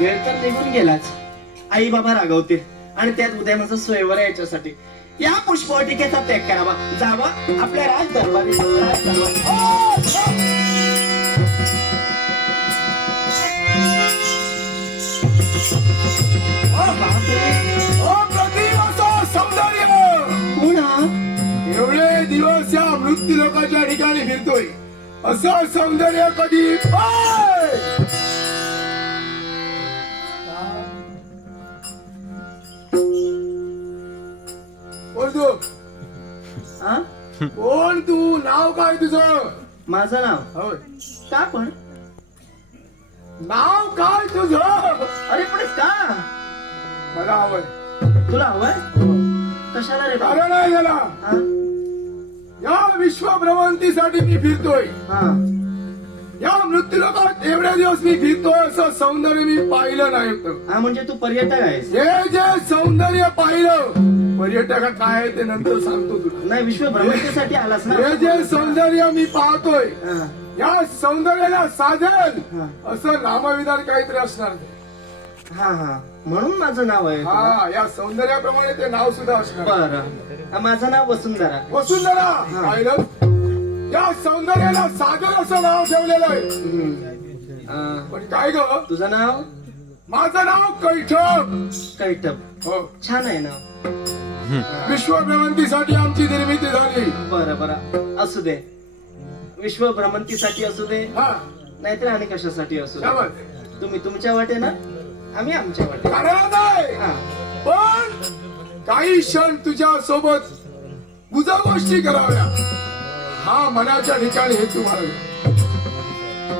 वेळ तर निघून गेलाच. आई बाबा रागवतील आणि त्यात उद्या माझा स्वयंवर याच्यासाठी या पुष्पवाटिकेचा त्याग करावा, जावा आपल्या राज दरबारी. एवढे दिवस या मृत्यू लोकांच्या ठिकाणी फिरतोय, असं सौंदर्य कधी कोण तू? नाव काय तुझं? माझं नाव होय. का? पण नाव काय तुझं? अरे पण का? मला हवंय. तुला हवंय? कशाला रे? कारण आहे याला, हा? या विश्वभ्रमंतीसाठी मी फिरतोय. हा. या मृत्यू लोकात एवढे दिवस मी फिरतोय, असं सौंदर्य मी पाहिलं नाही होतं. हा, म्हणजे तू पर्यटक आहेस? हे जे सौंदर्य पाहिलं, पर्यटक काय आहे ते नंतर सांगतो तुला. नाही, विश्व भ्रमंतीसाठी आलास ना? हे जे सौंदर्य मी पाहतोय, हा. या सौंदर्याला साधेल हा. असं नामविधान काहीतरी असणार. हा हा, म्हणून माझं नाव आहे. हा, या सौंदर्याप्रमाणे ते नाव सुद्धा असणार. बरं, माझं नाव वसुंधरा. वसुंधरा हा. पाहिलं? या सौंदर्याला सागर असं नाव ठेवलेलं आहे. पण काय ग? तुझं नाव? माझं नाव कैठप. कैटप. हो. छान आहे नाव. विश्वभ्रमंतीसाठी आमची निर्मिती झाली. बरं बरं, असू दे. विश्व भ्रमंतीसाठी असू दे, हा, नाहीतर आणि कशासाठी असू दे. त्यामुळे तुम्ही तुमच्या वाटेनं, आम्ही आमच्या वाटेनं. अरे नाही, हा. पण काही क्षण तुझ्या सोबत गुजा गोष्टी कराव्या, हा मनाच्या ठिकाणी हेतू मारावे.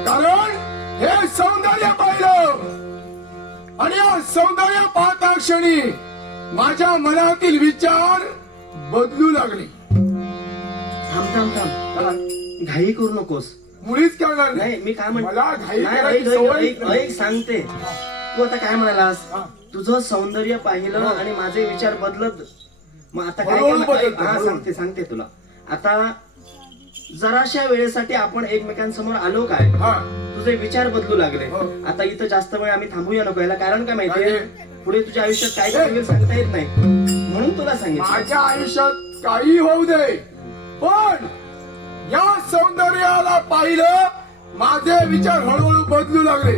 कारण हे सौंदर्य पाहिलं आणि या सौंदर्य पाहता क्षणी माझ्या मनातील विचार बदलू लागले. थांब थांब थांब, घाई करू नकोस. मुळीच करणार नाही. नाही, मी काय म्हणतो, मला घाई नाही, करायची ऐक, सवय ऐक, नाही. ऐक, सांगते. तू आता काय म्हणालास? हा. तुझं सौंदर्य पाहिलं आणि माझे विचार बदलत. मग आता काय हळूहळू केलं? बदलतं, हा, हळूहळू. सांगते तुला. आता जराशा वेळेसाठी आपण एकमेकांसमोर आलो काय, हा, तुझे विचार बदलू लागले. हो. आता इथं जास्त वेळ आम्ही थांबूया नको. याला कारण काय माहितीये? काय? पुढे तुझ्या आयुष्यात काय काय होईल सांगता येत नाही, म्हणून तुला सांगितलं. माझ्या आयुष्यात काही होऊ दे, पण या सौंदर्याला पाहिलं, माझे विचार हळूहळू बदलू लागले.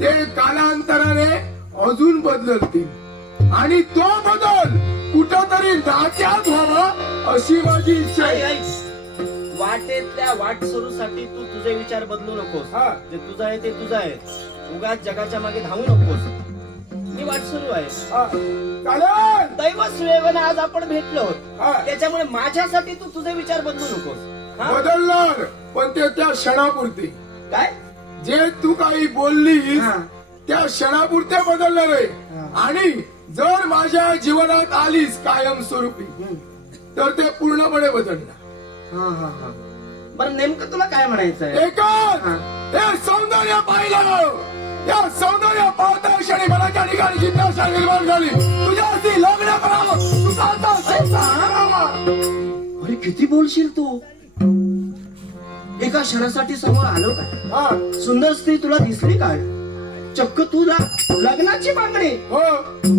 ते कालांतराने अजून बदलतील आणि तो बदल कुठंतरी नात्यात व्हावा अशी माझी इच्छा ऐक, आहे. ऐक. वाटेतल्या वाटसरूसाठी तू तुझे विचार बदलू नकोस. हा. जे तुझं आहे ते तुझं आहे. उगाच जगाच्या मागे धावू नकोस. मी वाटसरू आहे. हा, चालेल. दैव सुदैवाने आज आपण भेटलो आहोत. हा. त्याच्यामुळे माझ्यासाठी तू तुझे विचार बदलू नकोस. हा? बदलणार, पण ते त्या क्षणापुरते. काय? जे तू काही बोललीस हा. त्या क्षणापुरते बदलणार आहे हा. आणि जर माझ्या जीवनात आलीस कायमस्वरूपी तर ते पूर्णपणे बदलणार. हा हा हा. बरं नेमकं तुला काय म्हणायचंय? एकच हे सौंदर्य पाहिलं. या सौंदर्य पाहता क्षणी मला त्या ठिकाणी जिज्ञासा निर्माण झाली. तुझ्याशी लग्न करावं, तुझा आता संसार करावा. अरे किती बोलशील तू. एका क्षणासाठी समोर आलो काय? हा, सुंदर स्त्री तुला दिसली काय? चक्क तुला लग्नाची मागणी. हो.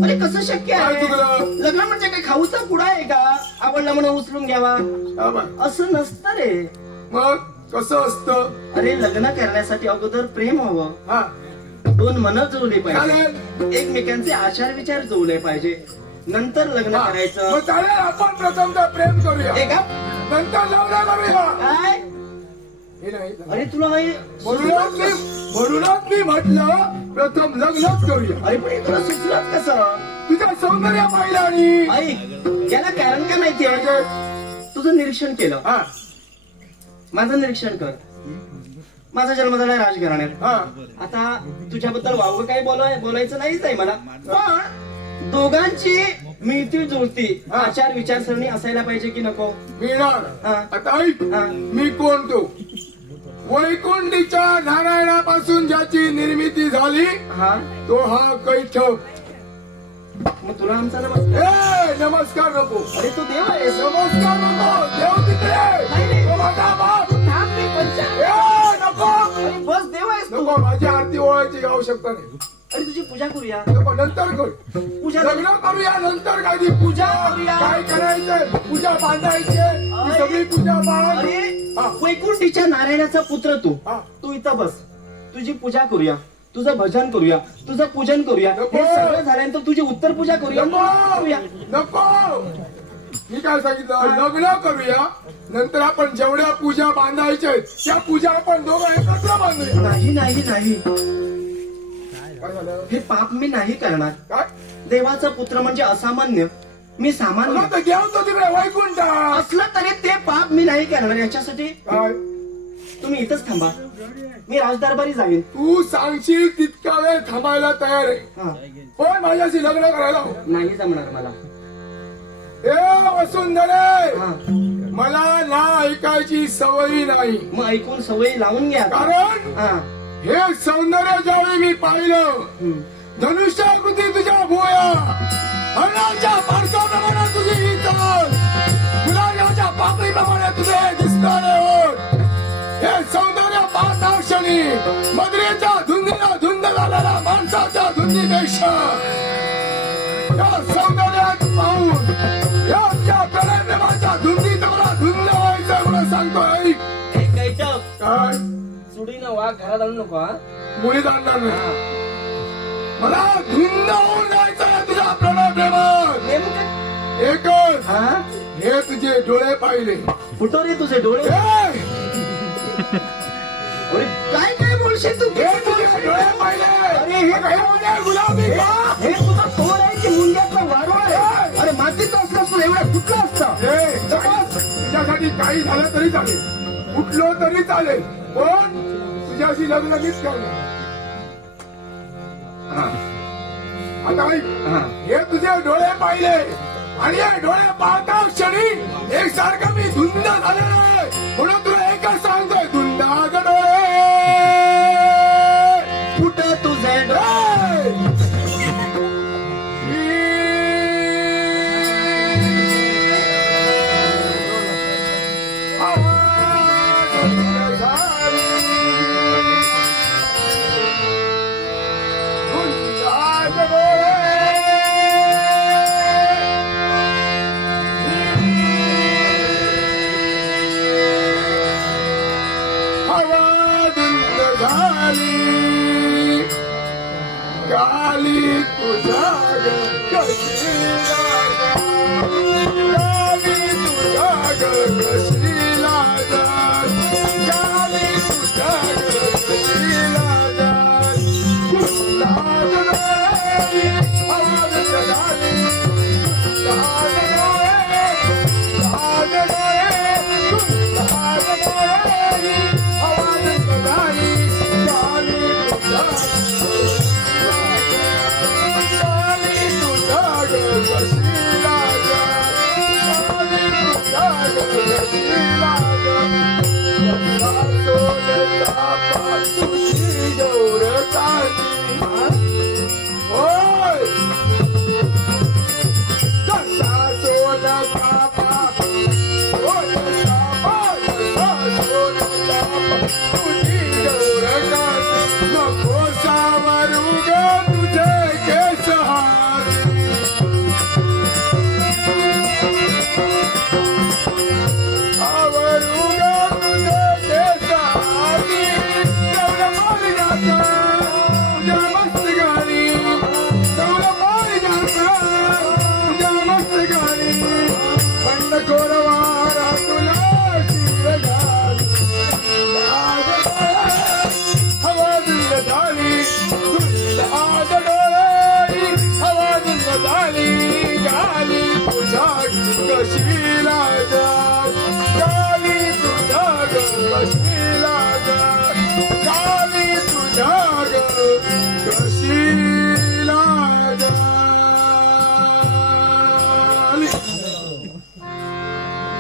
अरे कसं शक्य काय आहे? चुकलं? लग्न म्हणजे काय खाऊचा पुडा आहे का? आवडला म्हणून उचलून घ्यावा शाबास. असं नसतं रे. मग कसं असतं? अरे लग्न करण्यासाठी अगोदर प्रेम हवं, हा, दोन मन जुळली पाहिजे, चालेल. एकमेकांचे आचार विचार जुळले पाहिजे, नंतर लग्न हा. करायचं. मग चालेल, आपण प्रथमतः प्रेम करूया, हे का? नंतर लग्न करूया. काय? हे नाही. अरे तुला हे म्हणूनच मी म्हटलं प्रथम लग्नच करूया. अरे पण हे तुला सुचलं कसं? तुझं सौंदर्य पाहिलं आणि ऐक, याला कारण काय माहितीये? तुझं निरीक्षण केलं, हा, माझं निरीक्षण कर. माझा जन्म झालाय राजघराण्यात. हा, आता तुझ्याबद्दल वावगं काही बोलायचं नाहीच आहे मला, पण दोघांची मिळती जुळती हा. आचार विचारसरणी असायला पाहिजे की नको? मिळणार. हा. आता ऐक, हा. मी कोण तो? वैकुंठीच्या नारायणापासून ज्याची निर्मिती झाली हा, तो हा कैठव. मग तुला आमचा नमस्कार. नमस्कार नको. अरे तू देव आहेस. नमस्कार नको. देव तिकडे. नाही. तो माझा बाप. थांब रे, पंचा. नको. अरे बस देव आहेस तू. नको, माझी आरती ओळायची आवश्यकता नाही. अरे तुझी पूजा करूया. नको, नंतर कर. पूजा लग्न करूया, नंतर काय ती पूजा करूया. काय करायचं? पूजा बांधायची ती सगळी पूजा बांध. अरे हा. वैकुंठीच्या नारायणाचा पुत्र तू. हा. तू इथं बस, तुझी पूजा करूया, तुझं भजन करूया, तुझं पूजन करूया. नको. हे सगळं झाल्यानंतर तुझी उत्तर पूजा करूया. करूया. नको. मी काय सांगितलं? लग्न करूया, नंतर आपण जेवढ्या पूजा बांधायच्या आहेत, त्या पूजा आपण दोघं एकत्र बांधूया. नाही नाही नाही, काय झालं? हे पाप मी नाही करणार. काय? देवाचा पुत्र म्हणजे असामान्य, मी सामान्य तर घेऊन तिकडे वैकुंठ. असलं तरी ते पाप मी नाही करणार. याच्यासाठी काय? तुम्ही इथंच थांबा, मी राजदरबारी जाईन. तू सांगशील तितका वेळ थांबायला तयार आहे, हा, पण माझ्याशी लग्न करायला हो. नाही जमणार मला. हे वसुंधरे, हा, मला ना ऐकायची सवयी नाही. मग ऐकून सवय लावून घ्या. कारण हा, हे सौंदर्य ज्यावेळी मी पाहिलं, हम्म. धनुष्याकृती तुझ्या भुवया, हरणाच्या पारकाप्रमाणे तुझी ही चाल, गुलाबाच्या पाकळीप्रमाणे तुझे दिसणारे ओठ, हे सौंदर्य पाहता क्षणी मदरेच्या धुंदीला धुंद झालेल्या माणसाच्या धुंदीपेक्षा या सौंदर्यात पाहून या प्रेमाच्या धुंदीत मला धुंद व्हायचं म्हणून सांगतोय. हे कैटक, काय? सुडीनं वाघ घरात आणू नको. हा? मुळीच आणणार नाही. हा. मला धुंद होऊन जायचं आहे तुझ्या प्रेमात. नेमकं एकच, हा, हे तुझे डोळे पाहिले. फुटो रे तुझे डोळे. हे अरे काय काय बोलशील तू? हे तुझे डोळे पाहिले. अरे हे हे म्हणजे गुलाबी का? हे तुझं तोर आहे की मुंग्याचं वारू आहे? अरे मातीचं असलं तू एवढं कुठलं असतं? हे तुझ्यासाठी काही झालं तरी चालेल, कुठलं तरी चालेल, पण तुझ्याशी लग्न मीच करणार. आता ऐक, हा. हे तुझे डोळे पाहिले आणि हे डोळे पाहता क्षणी एकसारखं मी धुंद झालेलो आहे, म्हणून तुला एकच सांगतोय, धुंदाग डोळे फुट तुझे डोळे. गाली तुझा कशी गाली तुझा कशी लागल, गाली तुझा कशी लागल, गुलाब डोळे आवाज गाली, गुलाब डोळे आवाज डोळे, गुलाब डोळे आवाज गाली, गाली तुझा गाली तुझा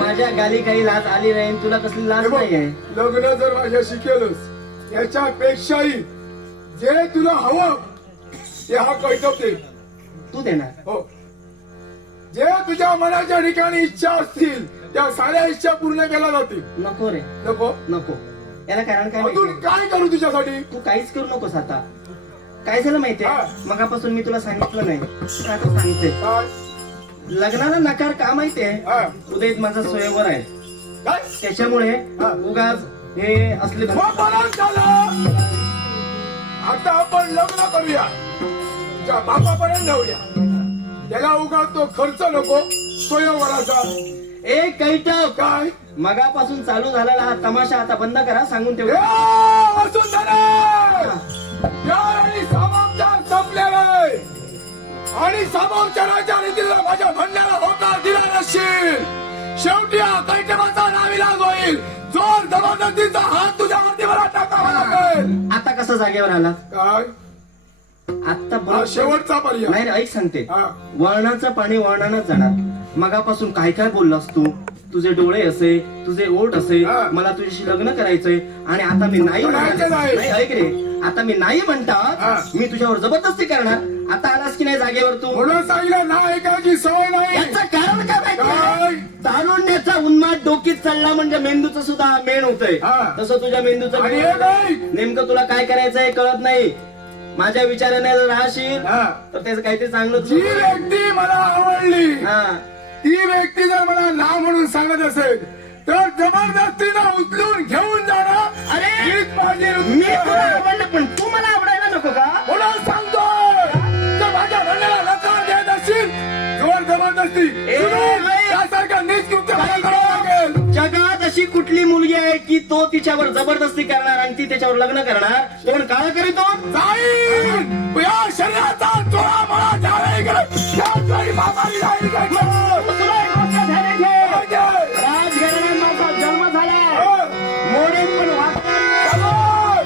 माझ्या गाली काही लाज आली नाही, तुला कसली लाज नाही आहे. लग्न जर माझ्याशी केलंस याच्यापेक्षाही जे तुला हवं ते हा कैटवते तू देणार. हो, जे तुझ्या मनाच्या ठिकाणी इच्छा असतील त्या साऱ्या इच्छा पूर्ण केल्या जातील. नको रे, नको नको. याला कारण काय अजून माहितीये? काय करू तुझ्यासाठी? तू काहीच करू नकोस. आता काय झालं माहितीये, हा. मगापासून मी तुला सांगितलं नाही, आता सांगते. काय लग्नाला नकार का माहितीये? हा. उद्या एक माझा स्वयंवर आहे, काय त्याच्यामुळे हा. उगाच हे असले मग बरं झालं. आता आपण लग्न करूया, तुझ्या बापापर्यंत जाऊया. त्याला उगा तो खर्च नको स्वयंवराचा. एक कैटप काय मगापासून चालू झालेला हा तमाशा आता बंद करा, सांगून ठेव. आणि समाचार संपलेले आणि समोरच्या रीतीला माझ्या म्हणण्याला होकार दिला नसशील, शेवटी हा कैटमाचा नाविलाज होईल. जोर जबरदस्तीचा हात तुझ्यावरती मला टाकावा लागेल. आता कसं जागेवर आला? काय आता हा बरोबर शेवटचा पर्याय. नाही रे, ऐक सांगते. हा. वळणाचं पाणी वळणानच जाणार. मगापासून काय काय बोललास तू? तुझे डोळे असे, तुझे ओठ असे, हा. मला तुझ्याशी लग्न करायचंय आणि आता मी नाही करायचं नाही. नाही, ऐक रे, आता मी नाही हा. म्हणतात मी तुझ्यावर जबरदस्ती करणार. आता आलास की नाही जागेवर तू? म्हणून सांगितलं ना ऐकायची सवय नाही. याचं कारण काय काय? माहिती? तारुण्याचा उन्माद डोकीत चढला म्हणजे मेंदूचं सुद्धा मेन होतंय. हा. तसं तुझ्या मेंदूचं आणि हे नाही. नेमकं तुला काय करायचंय कळत नाही. माझ्या विचाराने जर राहशील हा. तर त्याचं काहीतरी चांगलं जी व्यक्ती मला आवडली हा. ती व्यक्ती जर मला ना म्हणून सांगत असेल तर जबरदस्तीनं उचलून घेऊन जाणं अरे, हीच माझी मी वृत्ती तुला आहे. आवडलं पण तू मला आवडायला नको का? म्हणून सांगतोय जर माझ्या म्हणण्याला नकार देत असशील जोर जबरदस्ती ए, नाही. त्यासारखं नीच कृत्य मला करावं लागेल. जगात अशी कुठली मुलगी आहे की तो तिच्यावर जबरदस्ती करणार आणि ती त्याच्यावर लग्न करणार? कोण काळ करीतो? जाईल या शरीराचा चोळा मला द्यायला गेलं त्याचवेळी बाबांनी जाईल काय तुला एक गोष्ट ध्यानात घे. राजघराण्यात माझा जन्म झाला, मोडेन पण वाचणार.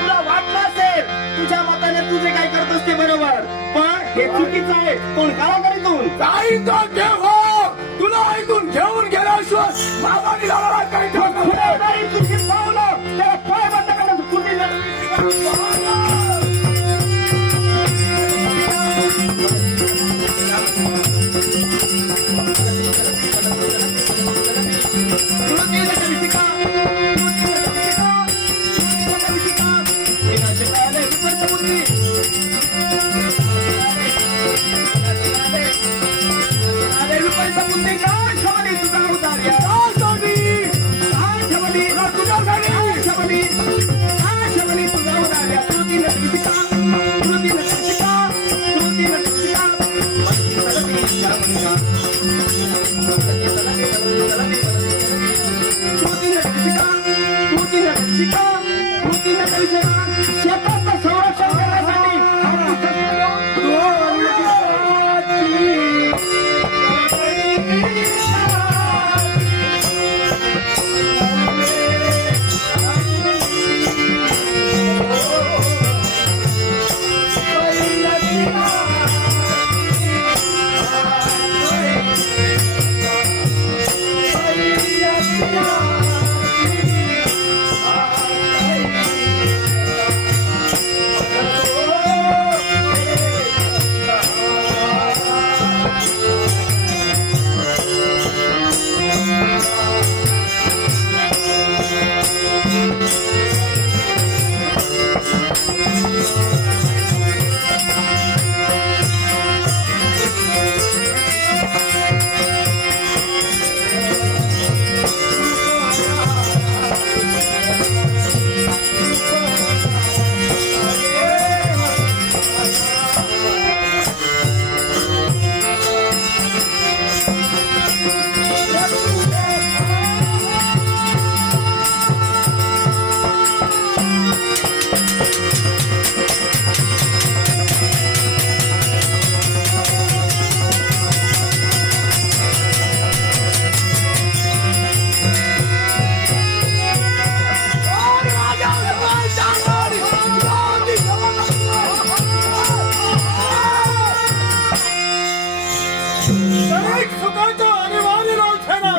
तुला वाटलं असेल तुझ्या मताने तुझे काय करत असते बरोबर, पण हे चुकीचं आहे. कोण काळा करीतो? जाईल तो देव हो. तुला ऐकून घेऊन गेल्याशिवाय बाबांनी लावला काही ठरणार नाही. तुझी पावलं त्याला पाय बंद करायचं कुठे शेताचं संरक्षण करण्यासाठी आपण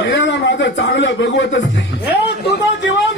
गेल्याला माझं चांगलं बघवतच नाही. हे तुझं जीवन